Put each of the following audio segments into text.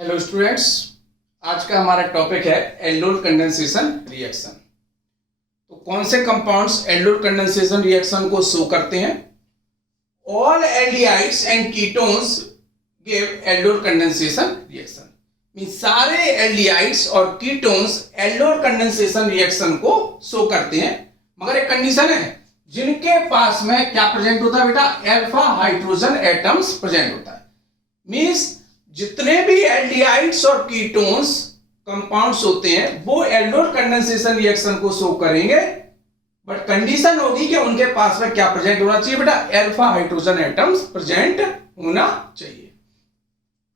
Hello students, आज का हमारा टॉपिक है एल्डोल कंडेंसेशन रिएक्शन। तो कौन से कंपाउंड्स एल्डोल कंडेंसेशन रिएक्शन को शो करते हैं? All aldehydes and ketones give aldol condensation reaction. Mean सारे एल्डिहाइड्स और कीटोन्स एल्डोल कंडेंसेशन रिएक्शन को शो करते हैं, मगर एक कंडीशन है, जिनके पास में क्या प्रेजेंट होता है बेटा? अल्फा हाइड्रोजन एटम्स प्रेजेंट होता है। मीन्स जितने भी एल्डिहाइड्स और कीटोन्स कंपाउंड्स होते हैं वो एल्डोल कंडेंसेशन रिएक्शन को शो करेंगे, बट कंडीशन होगी कि उनके पास में क्या प्रेजेंट होना चाहिए बेटा? अल्फा हाइड्रोजन एटम्स प्रेजेंट होना चाहिए।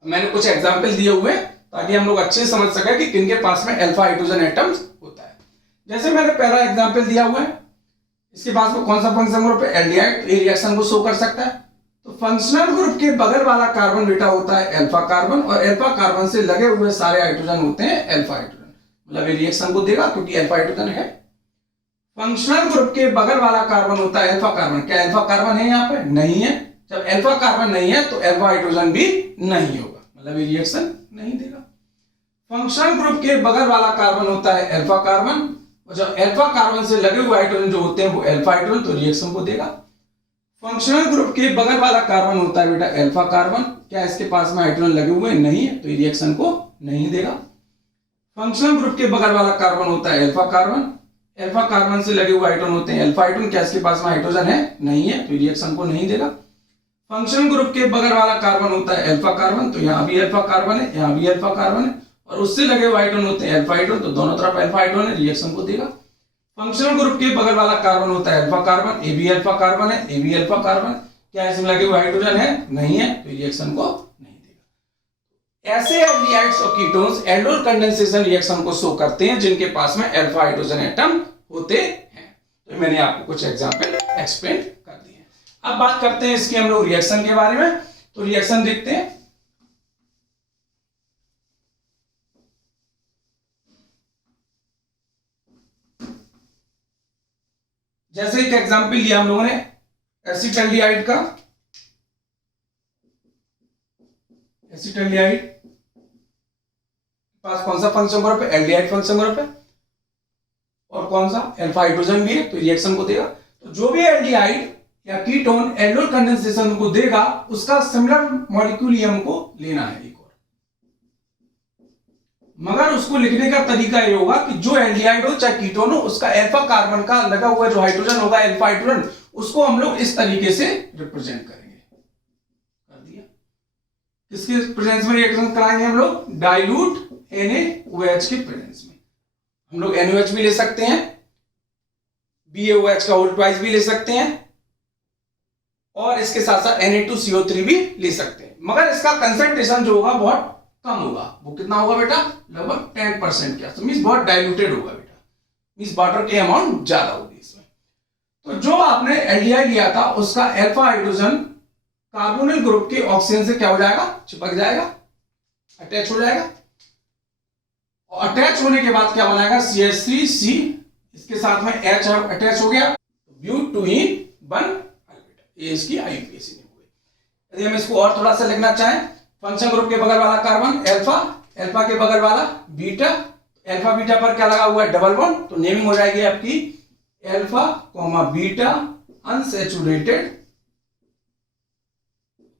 मैंने कुछ एग्जांपल दिए हुए ताकि हम लोग अच्छे से समझ सके कि किनके पास में अल्फा हाइड्रोजन एटम्स होता है। जैसे मैंने पहला एग्जांपल दिया हुआ है, इसके पास में कौन सा फंक्शनल ग्रुप है? एल्डिहाइड। ये रिएक्शन को शो कर सकता है। तो फंक्शनल ग्रुप के बगल वाला कार्बन बेटा होता है अल्फा कार्बन, और अल्फा कार्बन से लगे हुए सारे हाइड्रोजन होते हैं अल्फा हाइड्रोजन। मतलब ये रिएक्शन को देगा क्योंकि अल्फा हाइड्रोजन है। फंक्शनल ग्रुप के बगल वाला कार्बन होता है अल्फा कार्बन। क्या अल्फा कार्बन है यहाँ पे? नहीं है। जब अल्फा कार्बन नहीं है तो अल्फा हाइड्रोजन भी नहीं होगा, मतलब ये रिएक्शन नहीं देगा। फंक्शनल ग्रुप के बगल वाला कार्बन होता है अल्फा कार्बन, और जब अल्फा कार्बन से लगे हुए हाइड्रोजन जो होते हैं वो अल्फा हाइड्रोजन, तो रिएक्शन को देगा। फंक्शनल ग्रुप के बगल वाला कार्बन होता है बेटा अल्फा कार्बन। क्या इसके पास में हाइड्रोजन लगे हुए नहीं है, तो ये रिएक्शन को नहीं देगा। फंक्शनल ग्रुप के बगल वाला कार्बन होता है अल्फा कार्बन। अल्फा कार्बन से लगे हुए हाइड्रोजन होते हैं अल्फा हाइड्रोजन। क्या इसके पास में हाइड्रोजन है? नहीं है, तो रिएक्शन को नहीं देगा। फंक्शनल ग्रुप के बगल वाला कार्बन होता है अल्फा कार्बन, तो यहाँ भी अल्फा कार्बन है, यहाँ भी अल्फा कार्बन है, और उससे लगे हुए हाइड्रोजन होते हैं अल्फा हाइड्रोजन, तो दोनों तरफ अल्फा हाइड्रोजन है, रिएक्शन को देगा। फंक्शनल ग्रुप के बगल वाला कार्बन होता है अल्फा कार्बन, ए भी अल्फा कार्बन है, ए भी अल्फा कार्बन। क्या इसमें लगे हुए हाइड्रोजन है? नहीं है, तो रिएक्शन को नहीं देगा। ऐसे एल्डिहाइड्स और कीटोन्स एल्डोल कंडेंसेशन रिएक्शन को शो करते हैं जिनके पास में अल्फा हाइड्रोजन एटम होते हैं। तो मैंने आपको कुछ एग्जांपल एक्सप्लेन कर दिए हैं। अब बात करते हैं इसके हम लोग रिएक्शन के बारे में। तो रिएक्शन देखते हैं। जैसे एक एग्जांपल लिया हम लोगों ने एसिटाल्डिहाइड का। एसिटाल्डिहाइड पास कौन सा फंक्शन ग्रुप है? एल्डिहाइड फंक्शन ग्रुप है, और कौन सा? अल्फा हाइड्रोजन भी है, तो रिएक्शन को देगा। तो जो भी एल्डिहाइड या कीटोन एल्डोल कंडेंसेशन को देगा उसका सिमिलर मॉलिक्यूल हमको लेना है एक और, मगर उसको लिखने का तरीका ये होगा कि जो एल्डिहाइड हो चाहे कीटोन हो, उसका अल्फा कार्बन का लगा हुआ जो हाइड्रोजन होगा अल्फा हाइड्रोजन, उसको हम लोग इस तरीके से रिप्रेजेंट करेंगे। कर दिया। किसके प्रेजेंस में रिएक्शन कराएंगे हम लोग? डाइल्यूट NaOH के प्रेजेंस में। हम लोग NaOH भी ले सकते हैं, BaOH का होल ट्वाइस भी ले सकते हैं, और इसके साथ साथ Na2CO3 भी ले सकते हैं, मगर इसका कंसंट्रेशन जो होगा बहुत कम होगा। वो कितना होगा बेटा? लगभग 10% के आसपास। मींस बहुत डाइल्यूटेड होगा बेटा, मींस वाटर की अमाउंट ज्यादा होगी इसमें। तो जो आपने एल्डिहाइड लिया था उसका अल्फा हाइड्रोजन कार्बोनिल ग्रुप के ऑक्सीजन से क्या हो जाएगा? चिपक जाएगा, अटैच हो जाएगा, और अटैच होने के बाद क्या बनाएगा? CH3C, इसके साथ में H अटैच हो गया, ब्यूटीन बन ये इसकी IUPAC हो गई। यदि हम इसको और थोड़ा सा लिखना चाहें, फंक्शन ग्रुप के बगल वाला कार्बन अल्फा, अल्फा के बगल वाला बीटा, अल्फा बीटा पर क्या लगा हुआ है? डबल बॉन्ड, तो नेमिंग हो जाएगी आपकी अल्फा कॉमा बीटा अनसैचुरेटेड,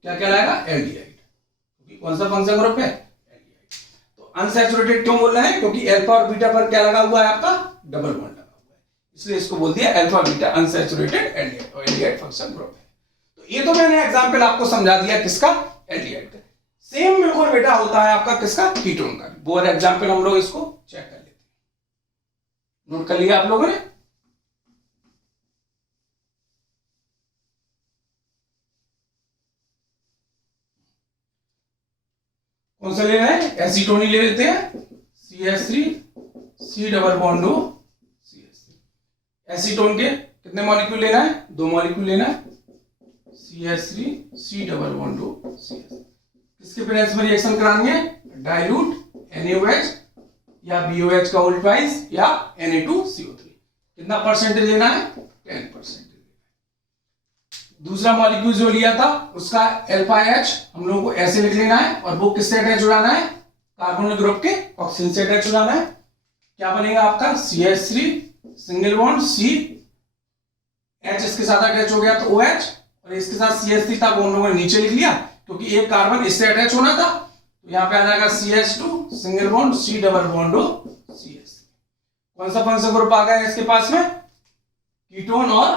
क्या कहलाएगा? एल्डिहाइड। क्योंकि कौन सा फंक्शन ग्रुप है? एल्डिहाइड। तो अनसैचुरेटेड क्यों बोल रहे हैं? क्योंकि अल्फा और बीटा पर क्या लगा हुआ है? आपका डबल बॉन्ड लगा हुआ है, इसलिए इसको बोल दिया अल्फा बीटा अनसैचुरेटेड एल्डिहाइड, और एल्डिहाइड फंक्शन ग्रुप है। तो ये तो मैंने एग्जांपल आपको समझा दिया किसका? एल्डिहाइड का। सेम बिल्कुल बेटा होता है आपका किसका? कीटोन का। वो एग्जांपल हम लोग इसको चेक कर लेते हैं। नोट कर लिया आप लोगों ने? कौन सा लेना है? एसीटोन ही ले लेते हैं, CH3C double bond O CH3। Acetone के कितने मॉलिक्यूल लेना है? 2 मॉलिक्यूल लेना है, CH3C double bond O CH3। किसके प्रेजेंस में रिएक्शन करानी है? डाइल्यूट NaOH या BOH का होल ट्वाइस या Na2CO3। कितना परसेंटेज लेना है? 10%। दूसरा मॉलिक्यूल जो लिया था उसका अल्फा H हम लोगों को ऐसे लिख लेना है, और वो किससे अटैच हो जाना है? कार्बोनिल ग्रुप के ऑक्सीजन से अटैच हो जाना है। क्या बनेगा आपका CH3 single bond C, H इसके साथ अटैच हो गया तो OH, और इसके साथ CH3 था वो हम लोगों ने नीचे लिख लिया क्योंकि एक कार्बन इससे अटैच होना था, तो यहाँ पे आ जाएगा CH2 single bond C double bond CH3। कौन सा फंक्शनल ग्रुप आ गया इसके पास में, कीटोन और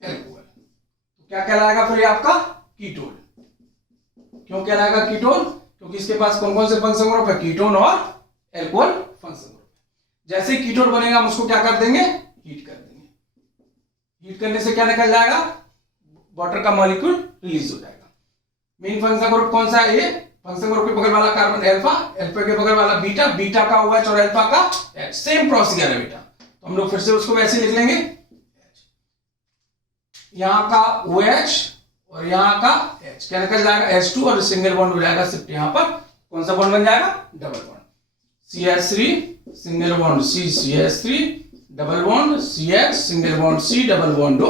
एल्कोहल। तो क्या कहलाएगा फिर ये आपका कीटोन। क्यों कहलाएगा कीटोन, क्योंकि इसके पास कौन कौन से फंक्शनल ग्रुप है, कीटोन और एल्कोहल फंक्शनल ग्रुप। जैसे ही कीटोन बनेगा हम उसको क्या कर देंगे, हीट कर देंगे। हीट करने से क्या निकल जाएगा, वाटर का मॉलिक्यूल रिलीज हो जाएगा। मेन फंक्शनल ग्रुप कौन सा है, ये फंक्शनल ग्रुप के बगल वाला कार्बन अल्फा, अल्फा के बगल वाला बीटा, बीटा का OH और अल्फा का H, सेम प्रोसीजर है बेटा। तो हम लोग फिर से उसको वैसे लिख लेंगे, यहां का OH और यहां का H, क्या निकल जाएगा H2 और सिंगल बॉन्ड हो जाएगा सिर्फ यहां पर कौन सा बॉन्ड बन जाएगा, double bond. CH3 single bond C CH3 double bond CH single bond C double bond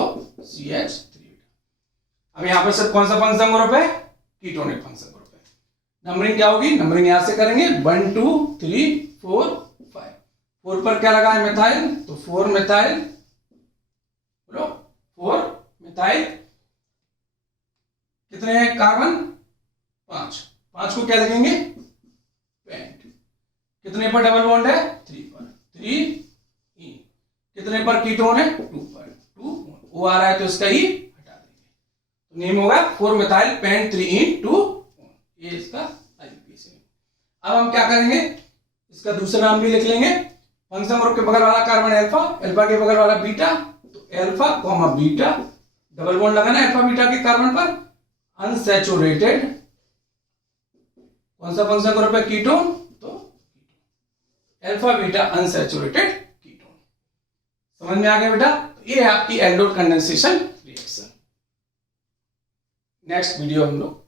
CH3। अब यहां पर सिर्फ कौन सा फंक्शनल ग्रुप है, कीटोनिक फंक्शनल ग्रुप है। नंबरिंग क्या होगी, नंबरिंग यहां से करेंगे 1 2 3 4 5। 4 पर क्या लगा है, मिथाइल, तो 4 मिथाइल, बोलो 4 मिथाइल, कितने हैं कार्बन, 5, 5 को क्या लिखेंगे, पेंट। कितने पर डबल बॉन्ड है, 3 पर, 3 ई। कितने पर कीटोन है, 2 पर, 2 O आ रहा है तो इसका ही हटा देंगे, तो नेम होगा 4 मिथाइल पेंट 3 इन 2, ये इसका IUPAC। अब हम क्या करेंगे, इसका दूसरा नाम भी लिख लेंगे। फंक्शनल ग्रुप के बगल वाला कार्बन अल्फा, अल्फा के बगल वाला बीटा, तो alpha comma beta, double bond लगाना है अल्फा बीटा के कार्बन पर, अनसैचुरेटेड, कौन सा फंक्शनल ग्रुप है, कीटोन, तो अल्फा बीटा अनसैचुरेटेड कीटोन। समझ में आ गया बेटा, तो ये है आपकी aldol condensation reaction. Next video हम लोग